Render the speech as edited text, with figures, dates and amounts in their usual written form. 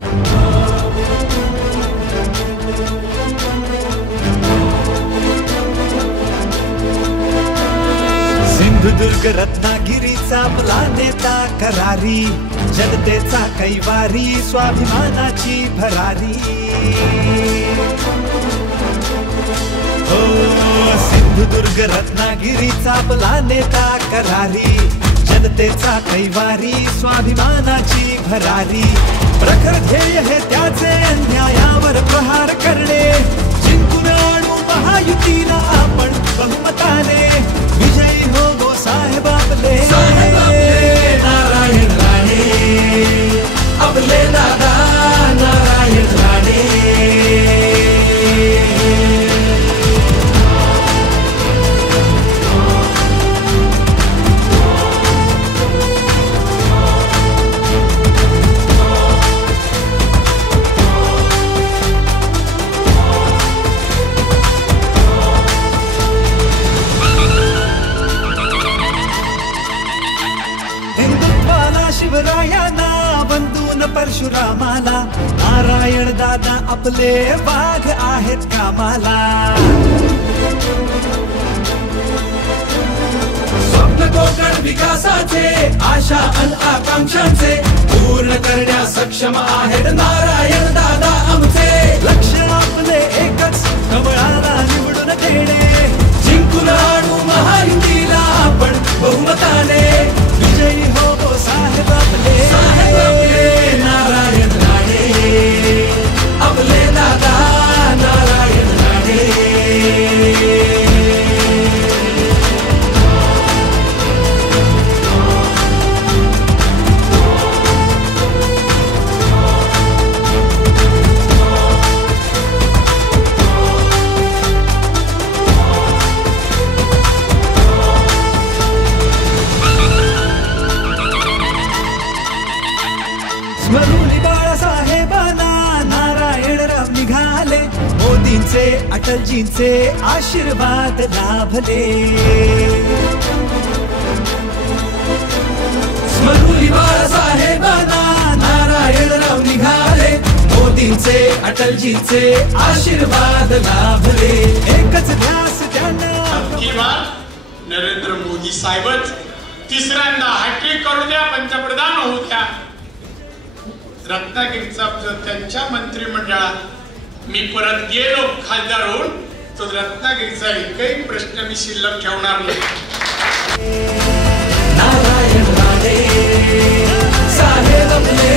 सिंधुदुर्ग रत्नागिरीचा आपला नेता करारी, जनतेचा कैवारी, स्वाभिमानाची भरारी. हो सिंधुदुर्ग रत्नागिरीचा आपला नेता करारी, जनतेचा कैवारी, स्वाभिमानाची भरारी. प्रखर ध्येय हे त्याचे अन्यायावर प्रहार करणे, जिंकून आणू महायुतीला आपण बहुमताने. विजयी हो गो साहेब आपले नारायण राणे, आपले दादा नारायण राणे. शिवरायांना वंदून परशुरामाला, नारायण दादा आपले वाघ आहेत कामाला. स्वप्न कोकण विकासाचे, आशा अन आकांक्षांचे पूर्ण करण्या सक्षम आहेत नारायण दादा आमचे. लक्ष आपले एकच, कमळाला निवडून देणे, जिंकून आणू महायुतीला आपण बहुमताने. विजयी हो गो साहेब आपले नारायण राणे, आपले दादा नारायण राणे. स्मरुली बाळासाहेबांना नारायणराव निघाले, मोदींचे अटलजींचे आशीर्वाद लाभले. स्मरुली बाळासाहेबांना नारायणराव निघाले, मोदींचे अटलजींचे आशीर्वाद लाभले. एकच ध्यास त्यांना किंवा नरेंद्र मोदी साहेबच तिसऱ्यांदा हॅट्रिक करू द्या, पंतप्रधान होऊ द्या. रत्नागिरीचा त्यांच्या मंत्रिमंडळात मी परत गेलो खासदार होऊन, तो रत्नागिरीचा एकही प्रश्न मी शिल्लक ठेवणार नाही. नारायण राणे साहेब आपले